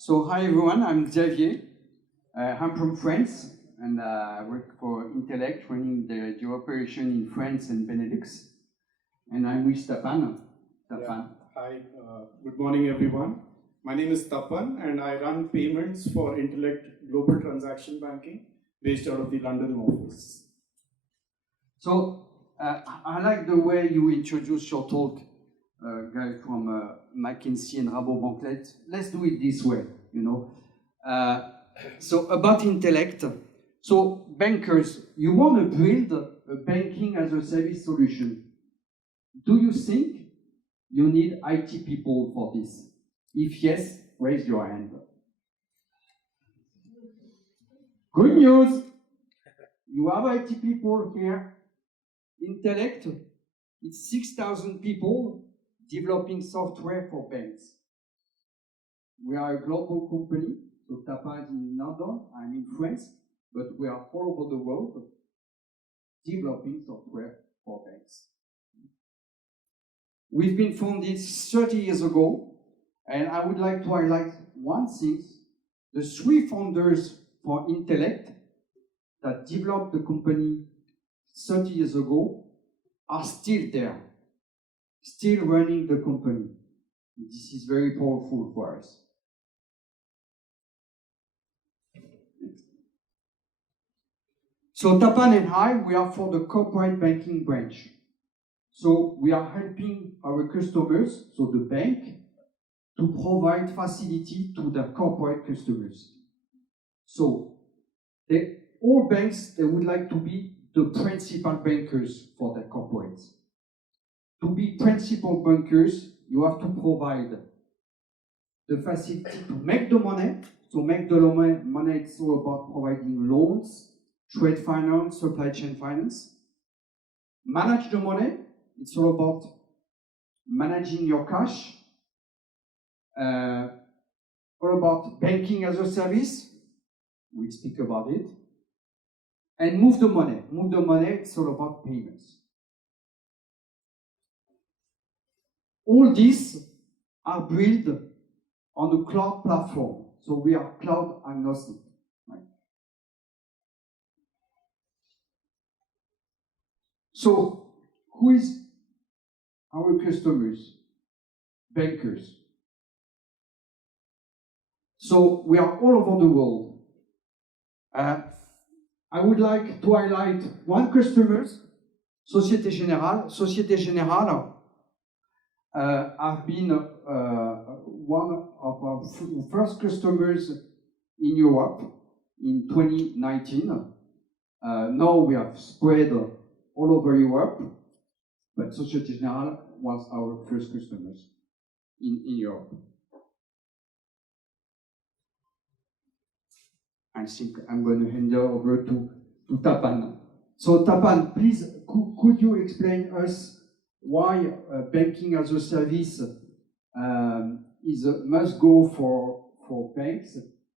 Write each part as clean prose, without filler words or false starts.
So hi everyone, I'm Xavier. I'm from France and I work for Intellect, running the operation in France and Benelux. And I'm with Tapan. Yeah. Hi, good morning everyone. My name is Tapan and I run payments for Intellect Global Transaction Banking based out of the London office. So I like the way you introduce your talk, guy from McKinsey and Rabobank. Let's do it this way, you know. So about Intellect, so bankers, you want to build a banking as a service solution. Do you think you need IT people for this? If yes, raise your hand. Good news! You have IT people here. Intellect, it's 6,000 people developing software for banks. We are a global company, so Tapan is in London, I'm in France, but we are all over the world developing software for banks. We've been founded 30 years ago, and I would like to highlight one thing. The three founders for Intellect that developed the company 30 years ago are still there, still running the company. This is very powerful for us. So Tapan and I, we are for the corporate banking branch. So we are helping our customers, so the bank, to provide facility to their corporate customers. So all banks, they would like to be the principal bankers for their corporates. To be principal bankers, you have to provide the facility to make the money. So make the money, it's all about providing loans, trade finance, supply chain finance. Manage the money, it's all about managing your cash. All about banking as a service, we'll speak about it. And move the money. Move the money, it's all about payments. All these are built on the cloud platform. So we are cloud agnostic. Right? So who is our customers? Bankers. So we are all over the world. I would like to highlight one customer, Société Générale. Société Générale have been one of our first customers in Europe in 2019. Now we have spread all over Europe, but Société Générale was our first customers in Europe. I think I'm going to hand over to Tapan. So Tapan, please, could you explain us why banking as a service is a must-go for banks,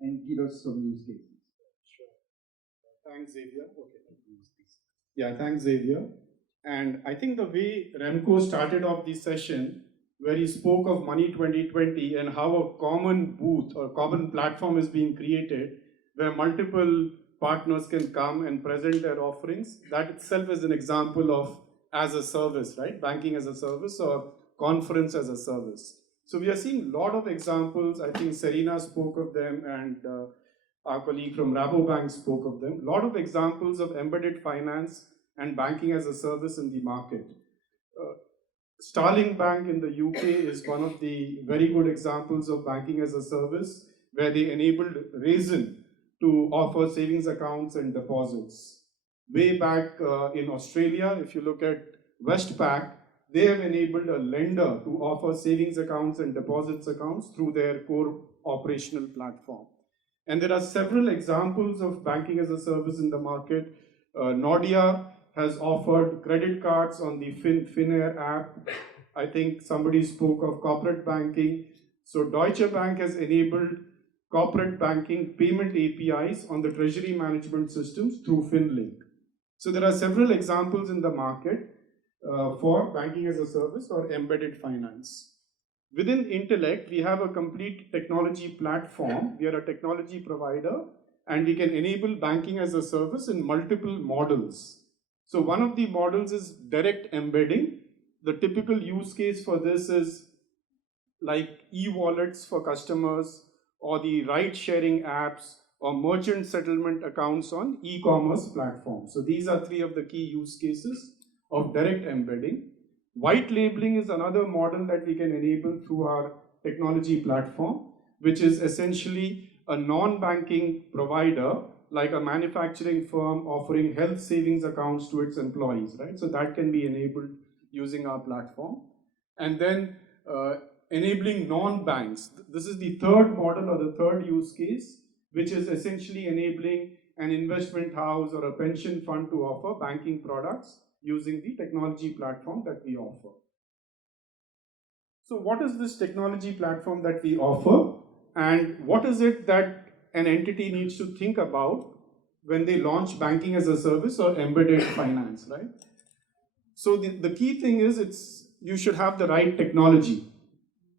and give us some use cases? Sure. Thanks, Xavier. Okay. Yeah, thanks, Xavier. And I think the way Remco started off the session, where he spoke of Money 2020 and how a common booth or common platform is being created, where multiple partners can come and present their offerings, that itself is an example of as a service, right? Banking as a service or conference as a service. So we are seeing a lot of examples. I think Serena spoke of them and our colleague from Rabobank spoke of them. A lot of examples of embedded finance and banking as a service in the market. Starling Bank in the UK is one of the very good examples of banking as a service, where they enabled Raisin to offer savings accounts and deposits. Way back in Australia, if you look at Westpac, they have enabled a lender to offer savings accounts and deposits accounts through their core operational platform. And there are several examples of banking as a service in the market. Nordea has offered credit cards on the Finnair app. I think somebody spoke of corporate banking. So Deutsche Bank has enabled corporate banking payment APIs on the treasury management systems through FinLink. So there are several examples in the market for banking as a service or embedded finance. Within Intellect, we have a complete technology platform. We are a technology provider, and we can enable banking as a service in multiple models. So one of the models is direct embedding. The typical use case for this is like e-wallets for customers, or the ride-sharing apps, or merchant settlement accounts on e-commerce platforms. So these are three of the key use cases of direct embedding. White labeling is another model that we can enable through our technology platform, which is essentially a non-banking provider, like a manufacturing firm offering health savings accounts to its employees, right? So that can be enabled using our platform. And then enabling non-banks. This is the third model or the third use case, which is essentially enabling an investment house or a pension fund to offer banking products using the technology platform that we offer. So what is this technology platform that we offer, and what is it that an entity needs to think about when they launch banking as a service or embedded finance, right? So the key thing is you should have the right technology.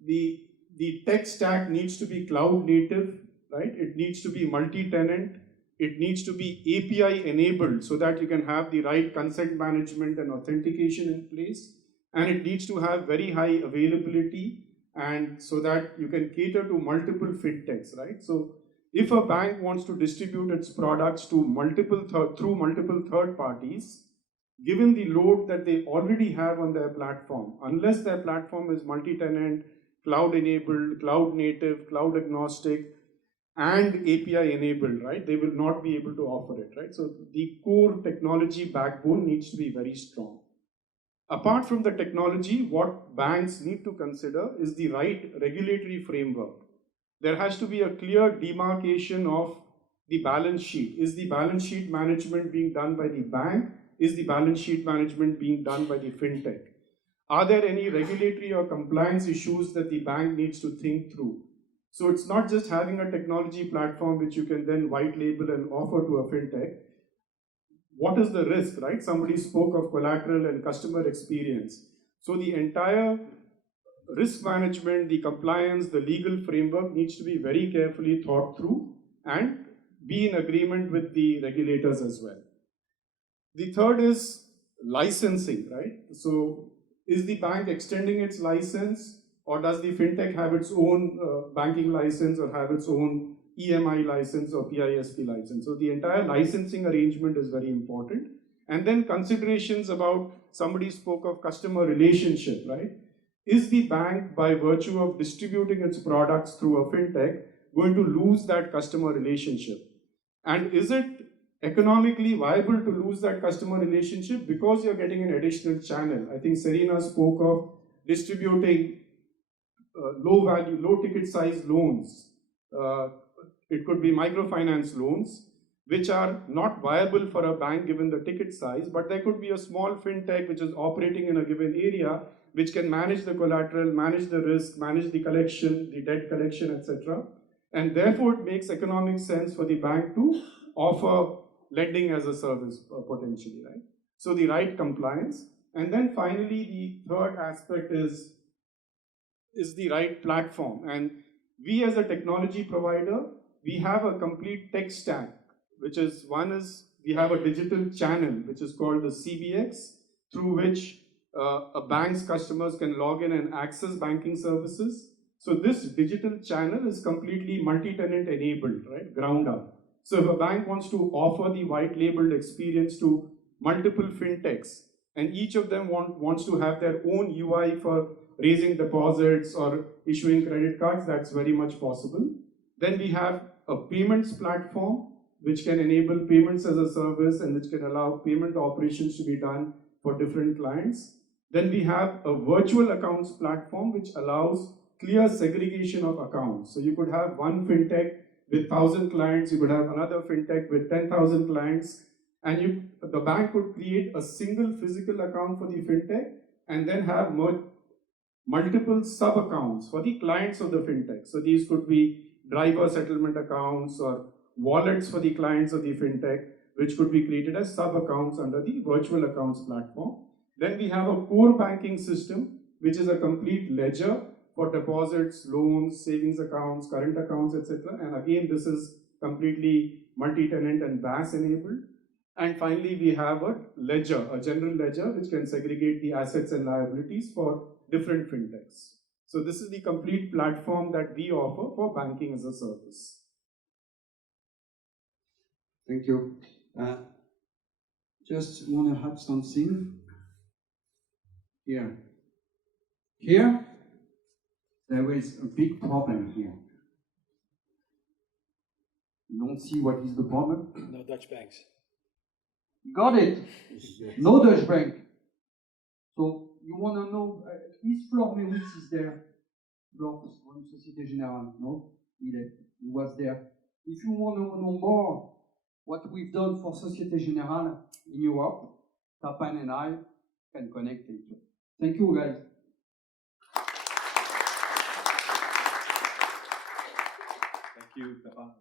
The tech stack needs to be cloud native, right? It needs to be multi-tenant. It needs to be API enabled so that you can have the right consent management and authentication in place. And it needs to have very high availability, and so that you can cater to multiple fintechs, right? So if a bank wants to distribute its products to through multiple third parties, given the load that they already have on their platform, unless their platform is multi-tenant, cloud enabled, cloud native, cloud agnostic, and API enabled, right, they will not be able to offer it, right? So the core technology backbone needs to be very strong. Apart from the technology, what banks need to consider is the right regulatory framework. There has to be a clear demarcation of the balance sheet. Is the balance sheet management being done by the bank? Is the balance sheet management being done by the fintech? Are there any regulatory or compliance issues that the bank needs to think through? So it's not just having a technology platform which you can then white label and offer to a fintech. What is the risk, right? Somebody spoke of collateral and customer experience. So the entire risk management, the compliance, the legal framework needs to be very carefully thought through and be in agreement with the regulators as well. The third is licensing, right? So is the bank extending its license, or does the fintech have its own banking license or have its own EMI license or PISP license? So the entire licensing arrangement is very important. And then considerations about, somebody spoke of customer relationship, right? Is the bank, by virtue of distributing its products through a fintech, going to lose that customer relationship? And is it economically viable to lose that customer relationship because you're getting an additional channel? I think Serena spoke of distributing low value, low ticket size loans. It could be microfinance loans, which are not viable for a bank given the ticket size, but there could be a small fintech which is operating in a given area, which can manage the collateral, manage the risk, manage the collection, the debt collection, etc. And therefore, it makes economic sense for the bank to offer lending as a service potentially, right? So the right compliance. And then finally, the third aspect is the right platform. And we as a technology provider, we have a complete tech stack, which is, one is we have a digital channel, which is called the CBX, through which a bank's customers can log in and access banking services. So this digital channel is completely multi-tenant enabled, right, ground up. So if a bank wants to offer the white labeled experience to multiple fintechs, and each of them wants to have their own UI for raising deposits or issuing credit cards, that's very much possible. Then we have a payments platform, which can enable payments as a service and which can allow payment operations to be done for different clients. Then we have a virtual accounts platform, which allows clear segregation of accounts. So you could have one fintech with 1,000 clients, you could have another fintech with 10,000 clients, and the bank could create a single physical account for the fintech and then have multiple sub-accounts for the clients of the fintech. So these could be driver settlement accounts or wallets for the clients of the fintech, which could be created as sub-accounts under the virtual accounts platform. Then we have a core banking system, which is a complete ledger for deposits, loans, savings accounts, current accounts, etc. And again, this is completely multi-tenant and BaaS enabled. And finally, we have a ledger, a general ledger, which can segregate the assets and liabilities for different fintechs. So this is the complete platform that we offer for banking as a service. Thank you. Just want to add something here. Here, there is a big problem here. You don't see what is the problem? No Dutch banks. Got it. No Dutch bank. So you want to know, is Flor Meritz is there? Flor from Société Générale, no? He was there. If you want to know more what we've done for Société Générale in Europe, Tapan and I can connect it. Thank you, guys. Thank you, Tapan.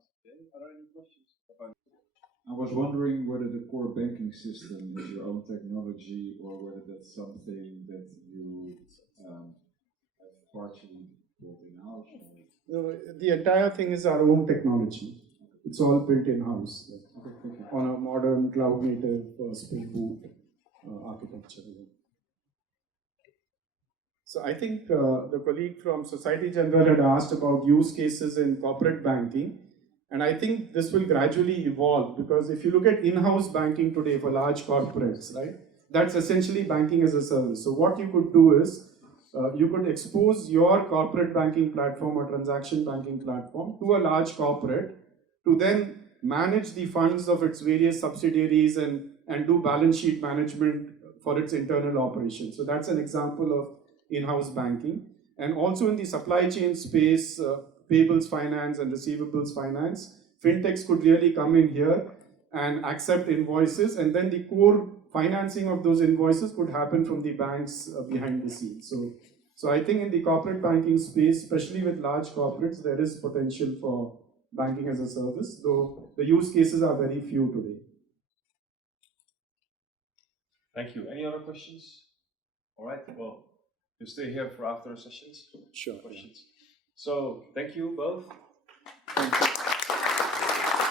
Are there any questions? Tapan? I was wondering whether the core banking system is your own technology or whether that's something that you have partially built in-house. The entire thing is our own technology. It's all built in-house on a modern cloud-native Spring Boot architecture. So I think the colleague from Society Generale had asked about use cases in corporate banking. And I think this will gradually evolve because if you look at in-house banking today for large corporates, right, that's essentially banking as a service. So what you could do is you could expose your corporate banking platform or transaction banking platform to a large corporate to then manage the funds of its various subsidiaries and do balance sheet management for its internal operations. So that's an example of in-house banking. And also in the supply chain space, payables finance and receivables finance, fintechs could really come in here and accept invoices, and then the core financing of those invoices could happen from the banks behind the scenes. So I think in the corporate banking space, especially with large corporates, there is potential for banking as a service, though the use cases are very few today. Thank you. Any other questions? All right, well, you stay here for after sessions. Sure. Questions. So, thank you both.